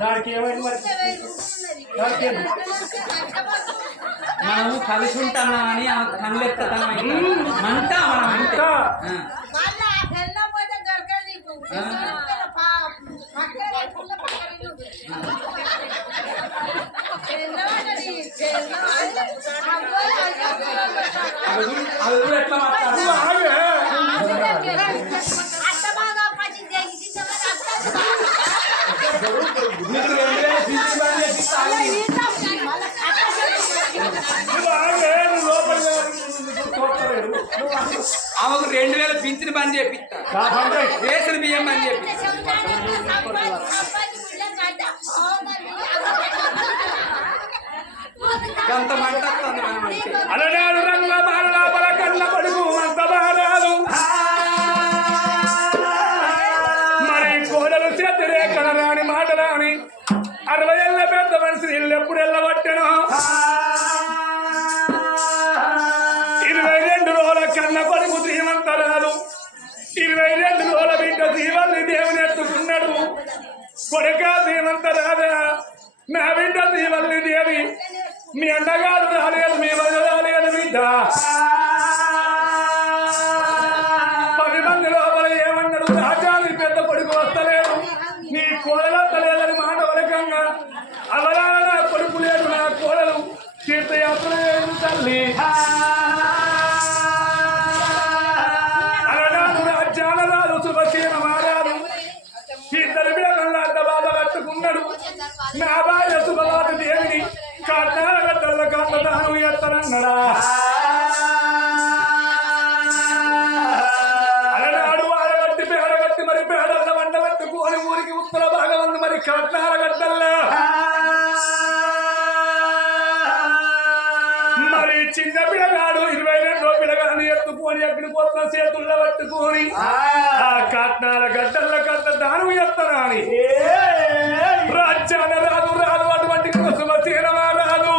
దానికి ఏమైంది మరి? మనము కలిసి ఉంటామా అని ఆ కళ్ళు ఎత్తనం మంట మనం అంట ఎట్లా ఆమెకు 2000 పింఛన్ బంద్ చేపిస్తా, రేషన్ బియ్యం బంద్ చేపిస్తా. అంత మంట అలనాడు రంగుల బాల కళ్ళ కొడుకు అంత బారాలు మరి కోడలు చేతిరే కనరాని మాటరాని 60 ఏళ్ళ పెద్ద మనిషి ఇల్లు ఎప్పుడు వెళ్ళబట్టను. 22 రోజుల కన్న కొడుకు శ్రీమంతరాలు 22 రోజుల బిడ్డ జీవల్ని దేవుని ఎత్తుకున్నాడు. కొడుక శ్రీమంతరాదా, నా బిడ్డ జీవల్ని దేవి మీ అండగాడు రాలేదు, మీ వల్ల రాలేదు బిడ్డ. 10 మంది లోపల ఏమన్నాడు, రాజాని పెద్ద కొడుకు వస్తలేదు, నీ కోడలు వస్తలేదని మాట వరకంగా అవరాల కొడుకు లేదు, నా కోడలు తీర్థయాత్ర లేదు తల్లి. అలనాడు రాజ్యాల రాదు శుభక్షేమ మారాడు, ఇద్దరు బిడ్డలను అంత బాధ కట్టుకున్నాడు. నా భార్య శుభవాది దేవిని కట్నాల గడ్డల కళ్ళ తాను ఎత్తనన్నాడా. అలనాడు ఆడగట్టి పేడగట్టి మరి పేడల్ల వంట పెట్టుకోని ఊరికి ఉత్తర భాగం ఉంది మరి కట్నాల గడ్డల్లా. మరి చిన్న పిల్లగాడు 22 పిల్లగాని ఎత్తుకొని ఎక్కడికి పోతున్న చేతుల్లో పట్టుకొని ఆ కట్నాల గడ్డల్ల కట్ట దాను ఎత్తనాని. రాజ్యాన రాదు రాదు అటువంటి శుభశీలమా రాదు.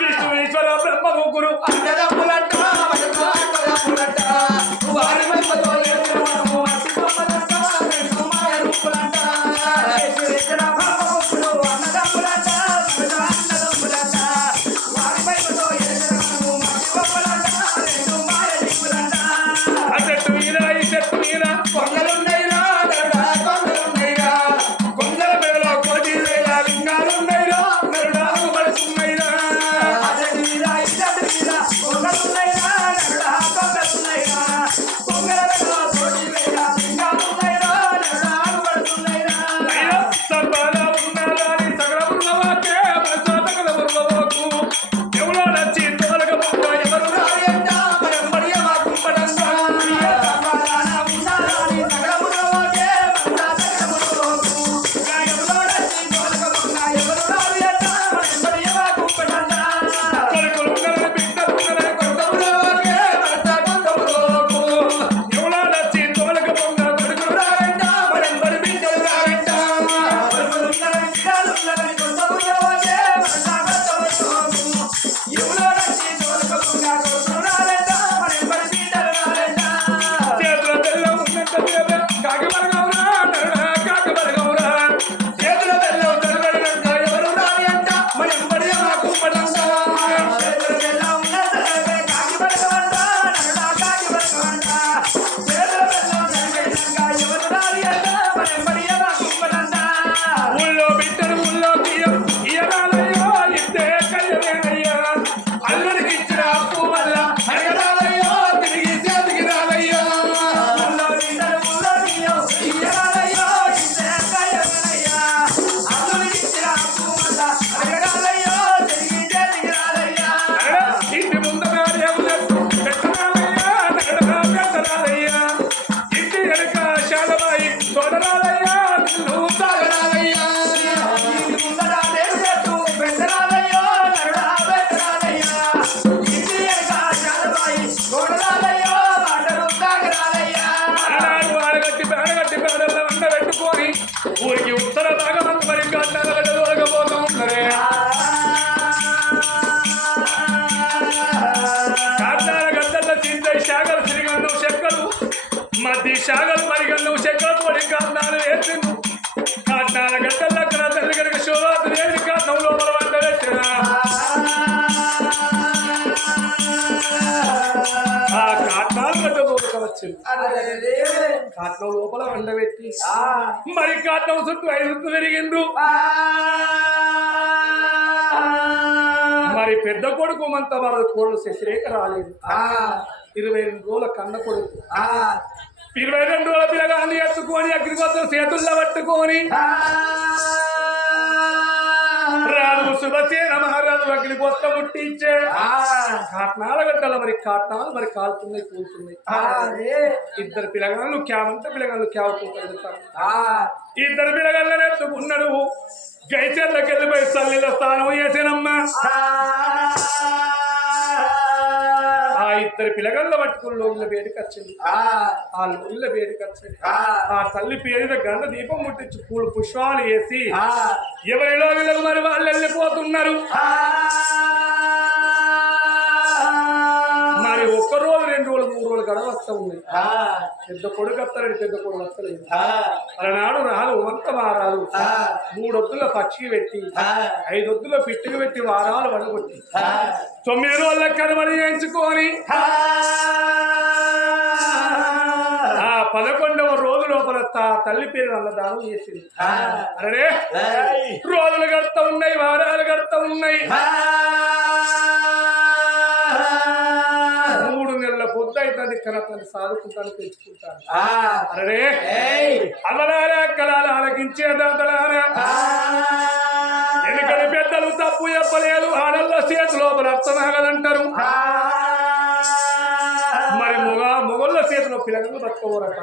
విష్ణువేశ్వర బ్రహ్మ ముగ్గురు అన్నదమ్ములంట వారి మధ్యలో అసెట్టు మీద ఈ చెట్టు మీద పొంగలున్నాయి. ఊరికి ఉత్తర భాగం మరి కట్నాల గడ్డపోతూ ఉంటారే. కట్నాల గడ్డల చింత శాఖలు తిరిగండు చెక్కలు మధ్య నాగలు మరిగన్ను చెక్కల తోడి కారణాలు వేసిండు కారణాల గడ్డలక్కడ తల్లి కనుక శోభాతు దేవి కారణం లోపల వంట పెట్టిన ఆ కారణాలు గడ్డ దూరకవచ్చు కారణం లోపల వండబెట్టి మరి కారణం చుట్టూ 5 చుట్టూ తిరిగిండు మరి పెద్ద కొడుకు మంత వారి కోళ్ళు శశిరేఖ రాలేదు 22 రోజుల కన్న కొడుకు 22 రోజుల పిల్లగాన్ని ఎత్తుకొని అగ్నిగోత్రం చేతుల్లో పట్టుకొని రాజు సుభసేన మహారాజు అగ్నిగోత్రం ముట్టించే కాట్నాల గడ్డల మరి కాట్నాలు మరి కాలుతున్నాయి కూలుతున్నాయి 2 పిల్లగాళ్ళు క్యామంటే పిల్లగాళ్ళు క్యావుకుంటారు 2 పిల్లగాళ్ళని ఎత్తుకున్నాడు గైచెర్లకి వెళ్ళిపోయి సల్లిల స్థానం వేసేనమ్మా ఆ 2 పిల్లగాళ్ళ పట్టుకుని లోగిల వేడికి వచ్చింది ఆ లోగిల వేడికి వచ్చింది ఆ తల్లి పేరున గంధ దీపం ముట్టించి పూలు పుష్పాలు వేసి ఎవరి లోగిలకు మరి వాళ్ళు వెళ్ళిపోతున్నారు మరి 1 రోజు 2 రోజులు 3 రోజులు గడవ వస్తా ఉన్నాయి పెద్ద కొడుకు వస్తారండి పెద్ద కొడుకు వస్తలేదు అలనాడు రాదు వంత వారాలు 3 ఒత్తుల పక్షికి పెట్టి 5 ఒత్తుల పిట్టుకు పెట్టి వారాలు వడగొట్టి 9 రోజుల కనుమడి చేయించుకొని ఆ 11వ రోజు లోపల తల్లి పేరు అన్నదానం చేసింది అరే రోజులు గడుతూ ఉన్నాయి వారాలు గడుతూ ఉన్నాయి 3 నెలల పొద్దు అవుతుంది కనతని సాదుకుంటాను తెచ్చుకుంటాను అరే అమలారా కళాలు ఆలకించే దాతలారా ఎందుకని పెద్దలు తప్పు చెప్పలేదు ఆడల్లో చేతిలో రక్తనాగలంటారు మరి మొగళ్ళ చేతిలో పిల్లలు బతుకోరట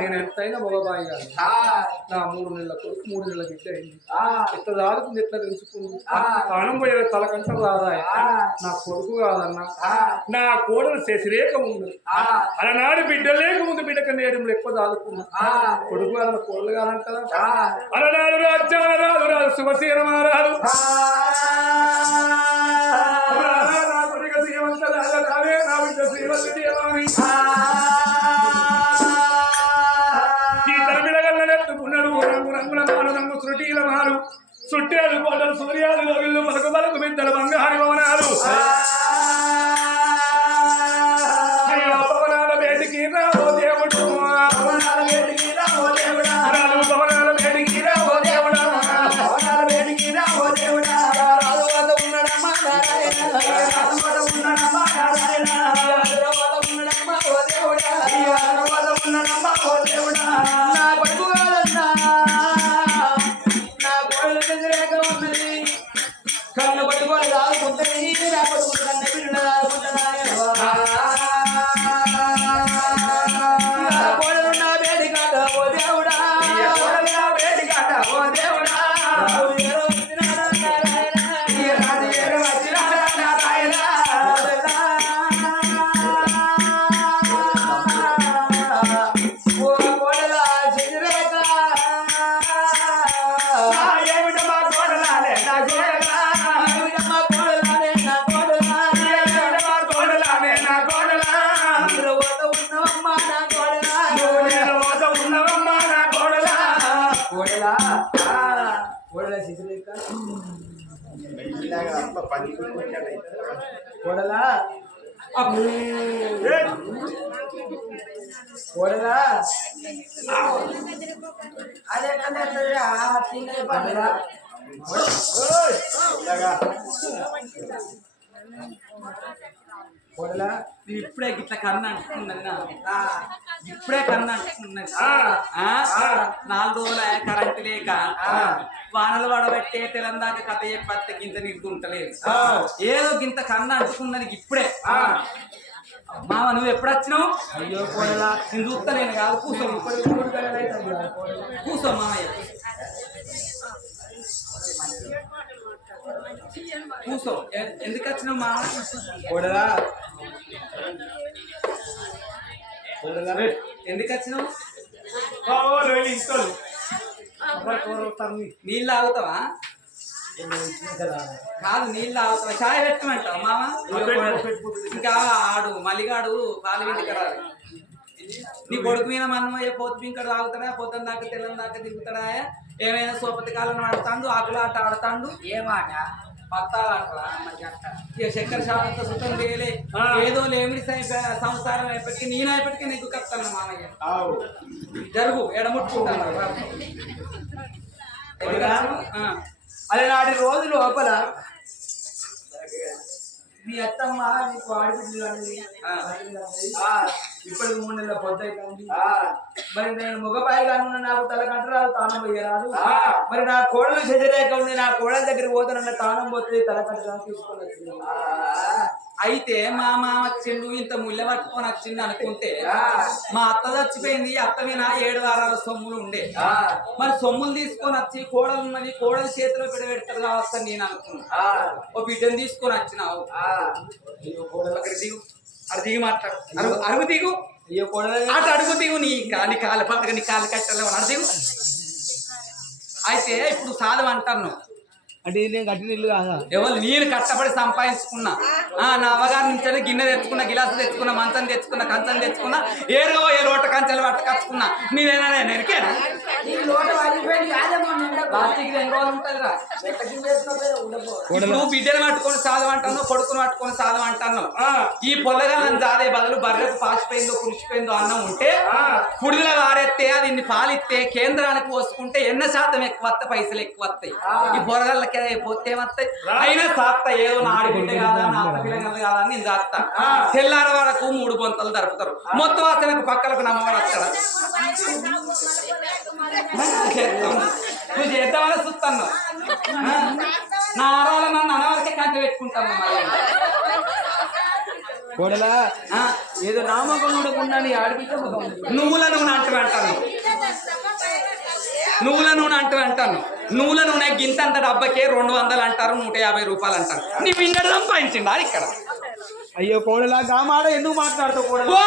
నేను ఎంతైనా మొగబాయి కాదు నా 3 నెలల కొడుకు 3 నెలల బిడ్డ అయింది ఎట్లా దాదుకుంది ఎట్లా తెలుసుకుంది ప్రాణం పోయే తలకంట రాదాయ నా కొడుకు కాదన్నా నా కోడలు శశిరేఖ ఉంది అలనాడు బిడ్డ లేక ముందు బిడ్డ కన్నా 7 ఎక్కువ దాదుకున్నా కొడుకు కాదన్న కోడలు కాదంటారా అలనాడు రాజ్యాల రాదు రాదు శుభసేన మహారాజు చుట్టాలు కోటలు సూర్యాలు గోవిళ్ళు మలకు మలకు బిడ్డలు బంగారు భవనాలు భవనాల బేటికి రావో దేవుడు భవనాల బేటికి రావో దేవుడా భవనాల బేటికి రావో దేవుడా భవనాల బేటికి రావో దేవుడా రాజు వద్ద ఉన్నడమ్మా రాజు వద్ద ఉన్నడమ్మా ఉన్నడమ్మా ఓ దేవుడా రాజు వద్ద ఉన్నడమ్మా ఓ దేవుడా నా కొడుకు కాదన్నా కన్ను పట్టుకొని రాదుకుంటుంది నా కొడుకు కన్న బిడ్డ కోడలు నా వేడి కాట ఓ దేవుడా నా వేడి కాట ఓ దేవుడా కోడలా కోడలా అదే కోడలా ఇప్పుడే గిట్ల కన్ను అంటున్నది ఇప్పుడే కన్ను అంటున్నది 4 రోజుల కరెంట్ లేక వానలు పడబెట్టే తెలంగాణ కథ చెప్పత్తే గింత నిద్దుంటలేదు ఏదో గింత కన్ను అంటుకున్నది ఇప్పుడే మామ నువ్వు ఎప్పుడు వచ్చినావు అయ్యో కోడలా నేను చూస్తా నేను కాదు కూర్చో కూర్చో మామయ్య కూర్చో ఎందుకు వచ్చినావు మామ కోడలా ఎందుకు వచ్చినావు ఇస్తాను నీళ్ళు తాగుతావా కాదు నీళ్ళు తాగుతావా చాయ్ పెట్టమంటావా మామ ఇంకా ఆడు మలిగాడు పాలు ఇంటికి రాదు నీ కొడుకు మీద మన్నమయ్య పోతు ఇంకా తాగుతాడా పొద్దున్న దాకా తెల్లని దాకా తిరుగుతాడా ఏమైనా సోపతి కాలం ఆడతాడు ఆకులు ఆట ఆడతాడు ఏమాట పత్తాలంటారా ఇక చక్కెర శాలంతో సుతం చేయలే ఏదో లేమిడి సంసారం అయిపోయి నేను అయిపోయి నీకు కప్తాను మామయ్య జరుగు ఎడముట్టుకుంటాను అదే నాటి రోజు లోపల మీ అత్తమ్మ నీకు ఆడపిల్లలు అనేది ఇప్పటికి 3 నెలల పొద్దు అవుతుంది మరి నేను మగపాయి కానున్న నాకు తల కంటరాదు తానం పోయరాదు మరి నా కోడలు చెజరేక ఉంది నా కోడల దగ్గరికి పోతానన్న తానం పోతుంది తల కంటరాదు తీసుకొని వచ్చింది అయితే మా మామ వచ్చిండు ఇంత ముళ్ళ పట్టుకొని వచ్చిండు అనుకుంటే మా అత్త చచ్చిపోయింది అత్త మీద 7 వారాల సొమ్ములు ఉండే మరి సొమ్ములు తీసుకొని వచ్చి కోడలు ఉన్నది కోడలు చేతిలో పెడతారు కావచ్చని నేను అనుకున్నా ఓ బిడ్డను తీసుకొని వచ్చినావు అక్కడ దిగు అక్కడ దిగి మాట్లాడు అరుగు దిగు అయ్యో కోడలు అటు అడుగు దిగు నీ కాలు పక్కన నీ కాలు కట్టలేవు అడు దిగు అయితే ఇప్పుడు సాధం అంటాను అంటే నేను కట్టిన ఇల్లు కాదా ఎవరు నేను కష్టపడి సంపాదించుకున్నా నా అవగాహన నుంచి గిన్నె తెచ్చుకున్నా గిలాసు తెచ్చుకున్నా మంచం తెచ్చుకున్నా కంచం తెచ్చుకున్నా ఏరుగా ఏ లోట కంచెలు పట్టుకొచ్చుకున్నా నీదేనా నెరికేనా ప్లాస్టిక్ 2 రోజులు ఉంటుందిరా నువ్వు బిడ్డను పట్టుకొని సాధం అంటాను కొడుకును పట్టుకొని సాధం అంటాను ఈ పొల్లగాలను జాదే బదులు బర్రెకు పాసిపోయిందో కురిసిపోయిందో అన్నం ఉంటే కుడిలో వారెత్తే అది ఇన్ని పాలిస్తే కేంద్రానికి పోసుకుంటే ఎన్న శాతం ఎక్కువ వస్తాయి పైసలు ఎక్కువ వస్తాయి ఈ పొరగాళ్ళకి పోతే ఏమస్తాయి అయినా సాత్తా ఏదో నా ఆడిబిడ్డ కాదా నా పిల్లగల కాదా అని నేను సాత్తా తెల్లార వరకు 3 బొంతలు జరుపుతారు మొత్తం అతనికి పక్కలకు నమ్మవాడు వస్తాడు నువ్వు చేద్దామని చూస్తాను నా ఆరాల నన్ను అనవరకే కంట పెట్టుకుంటాను కోడలా ఏదో నామకం ఉండకుండా నీ ఆడపిల్ల నువ్వుల నూనె అంటాను నువ్వుల నూనె అంటాను నువ్వుల నూనె గింత అంత డబ్బకే 200 అంటారు 150 రూపాయలు అంటారు నీ వింగడు సంపాదించిండా ఇక్కడ అయ్యో కోడలా గామాడ ఎందుకు మాట్లాడుతావు కోడలా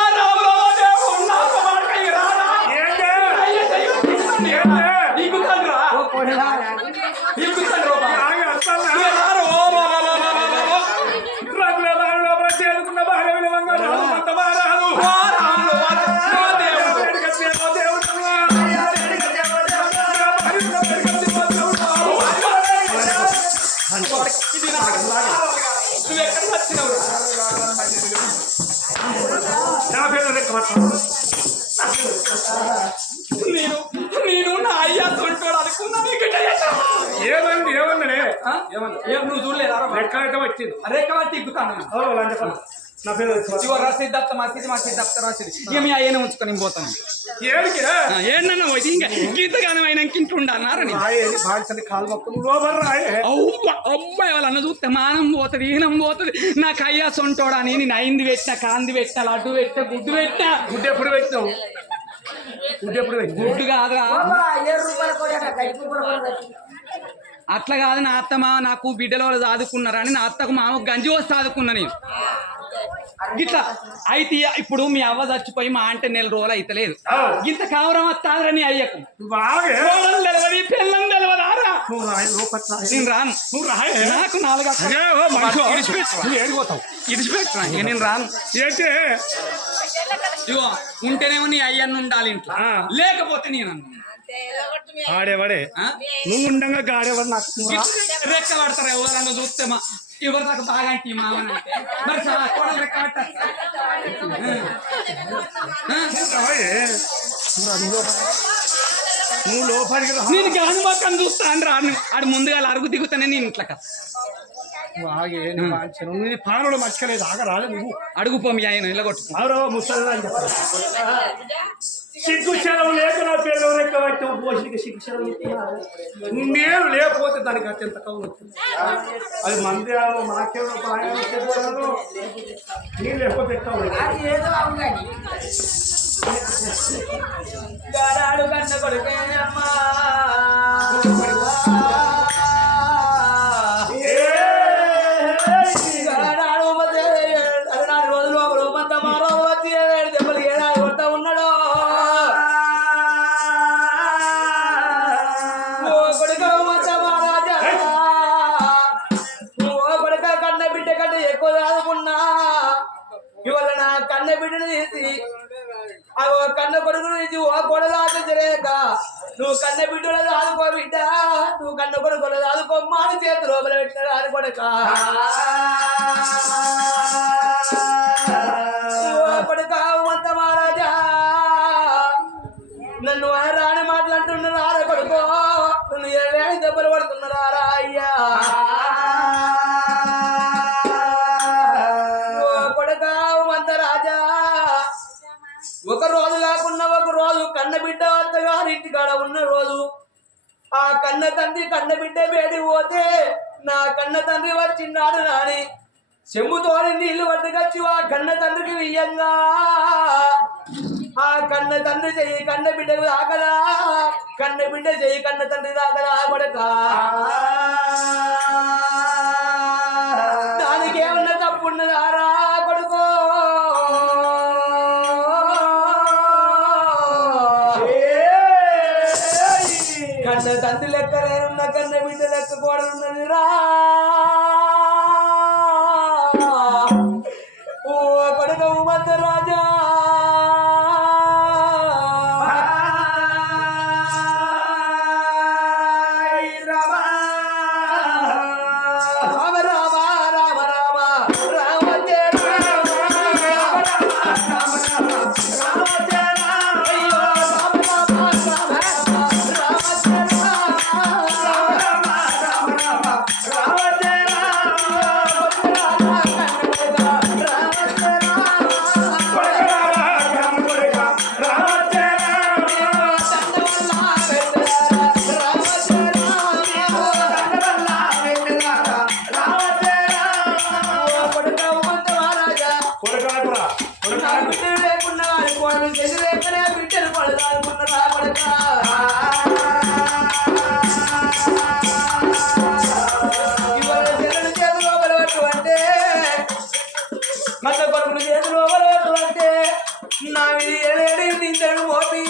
చేరుకున్న భార్య నేను నా అయ్యా తొంటోడు అనుకున్నా ఏమండి ఏమన్నాడే నువ్వు చూడలేదా రెక్క వచ్చింది రెక్క పట్టి ఎక్కుతాను నా పేరు సిద్ధార్థ మసీది మా సిద్ధార్థ రాసింది ఇక మీ అయ్యనే ఉంచుకొని పోతాను ఏంటన్నా పోయి ఇంకా గీతగానం అయినాక ఇంట్లో ఉండాలన్నారని కాలు మొక్కలు అబ్బాయి వాళ్ళు అన్న చూస్తే మానం పోతుంది ఈనం పోతుంది నాకు అయ్యా సొంటోడా అని నేను అయింది పెట్టినా కాంది పెట్టినా లడ్డు పెట్టినా గుడ్డు పెట్టినా గుడ్డు ఎప్పుడు పెట్టినావు గుడ్డు కాదురా అట్లా కాదు నా అత్త మామ నాకు బిడ్డలో చదువుకున్నారని నా అత్తకు మామకు గంజి వస్తే చదువుకున్నా నేను గిట్లా అయితే ఇప్పుడు మీ అవ్వ చచ్చిపోయి మా అంటే 4 రోజులు అయితలేదు ఇంత కావరం వస్తాదని అయ్యకు తెలియదు పిల్లని తెలియదారా నేను రాను నాకు 4 ఇడిచిపెట్టరా నేను రాను ఏంటే ఇగో ఉంటేనేమో నీ అయ్యన్న ఉండాలి ఇంట్లో లేకపోతే నేను ఆడేవాడే నువ్వు ఉండగా గాడేవాడు నాకు రెక్క పడతారు ఎవరన్నా చూస్తే ఎవరు నాకు బాగా అంటే మామనంటే మరి కోడలు రెక్క పట్టారు నువ్వు లోపలికి నేను గాని పక్కన చూస్తాను రాను ఆడు ముందుగా అరుగు దిగుతానే నేను ఇంట్లో పానుడు మచ్చలేదు ఆగ రాదు నువ్వు అడుగుపో మీ ఆయన ఇలా కొట్టు ముసలి అని చెప్పారు సిగ్గు సెలవు లేక నా పేరు లెక్క పట్టావు పోషిక సిగ్గు సెలవు నేను లేకపోతే దానికి అత్యంత కవులు అది మంది మాకేమో నేను లేకపోతే ఎక్కువ కొడుకే అమ్మా బిడ్డను తీసి కొడదాదు జరేక నువ్వు కన్న బిడ్డలు ఆదుకో బిడ్డ నువ్వు కన్న కొడుకులు ఆదుకో మాని చేతి లోపల పెట్టిన ఆడు కొడక కొడుక వంత మహారాజా నన్ను రాని మాట్లాడుతున్నారు ఆర కొడుకో నన్ను ఏడు దెబ్బలు పడుతున్నారా అయ్యా కొడుక వంత రాజా ఒక రోజు కాకుండా ఒక రోజు కన్న బిడ్డ అత్తగారి ఇంటికాడ ఉన్న రోజు ఆ కన్న తండ్రి కన్న బిడ్డ వేడి పోతే నా కన్న తండ్రి వచ్చిన్నాడు నాని చెమ్ముతోని నీళ్లు పట్టుకొచ్చి ఆ కన్న తండ్రికి వియ్యంగా ఆ కన్న తండ్రి చెయ్యి కన్న బిడ్డకు దాకలా కన్న బిడ్డ చెయ్యి కన్న తండ్రి దాకలా కొడక దానికి ఏమన్నా తప్పున్నదారా కొడుకో కన్న తండ్రి లెక్క నేనున్న కన్న బిడ్డ లెక్క కూడా ఉన్నది రా ఓ కొడుక ఉమంత రాజా నా ఇది ఏడేడి నిందడు మోపి